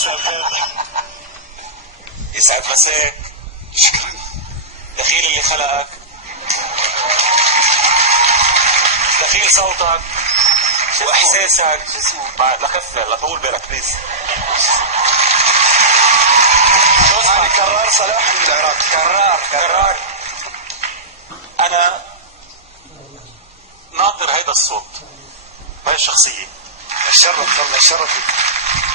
مساء الخير. يسعد مساك. دخيل اللي خلقك، دخيل صوتك واحساسك. شو اسمه؟ بعد لخف لا طول بالك بليز. أنا كرار صلاح من العراق. كرار. انا ناطر هيدا الصوت بهي الشخصية. الشرف والله الشرف.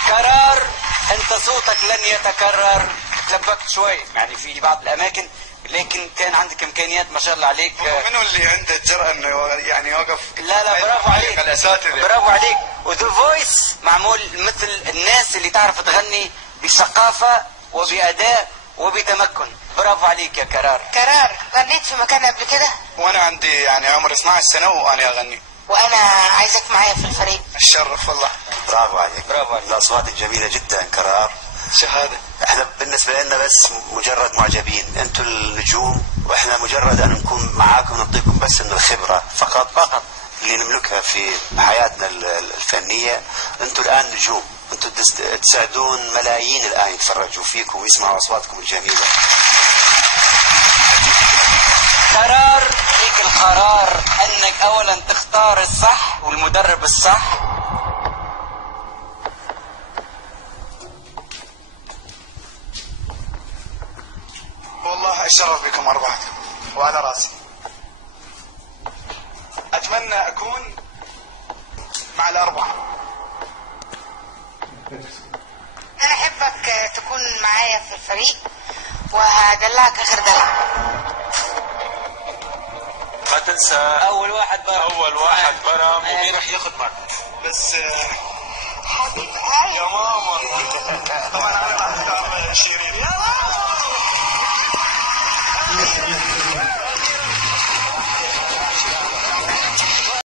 كرار، انت صوتك لن يتكرر. تلبكت شوي يعني في بعض الاماكن، لكن كان عندك امكانيات ما شاء الله عليك. منو اللي عنده الجرأة انه يعني يوقف؟ لا برافو عليك، الاساتذة برافو عليك. وذا فويس معمول مثل الناس اللي تعرف تغني بثقافة وبأداء وبتمكن. برافو عليك يا كرار. كرار، غنيت في مكان قبل كده؟ وانا عندي يعني عمر 12 سنة وانا اغني. وانا عايزك معايا في الفريق. الشرف والله. برافو عليك. برافو عليك. الاصوات الجميلة جدا كرار. شهادة. احنا بالنسبة لنا بس مجرد معجبين، انتم النجوم واحنا مجرد ان نكون معاكم نعطيكم بس انه الخبرة فقط اللي نملكها في حياتنا الفنية. انتم الان نجوم، انتم تساعدون ملايين الان يتفرجوا فيكم ويسمعوا اصواتكم الجميلة. كرار، ليك القرار انك اولا تختار الصح والمدرب الصح. والله الشرف بكم اربعتكم وعلى راسي. اتمنى اكون مع الاربعة. انا احبك تكون معايا في الفريق وهدلعك اخر دلع. ما تنسى اول واحد برم ومين رح ياخذ معك. بس حبيب يا ماما طبعا انا راح اختار شيرين. يا ماما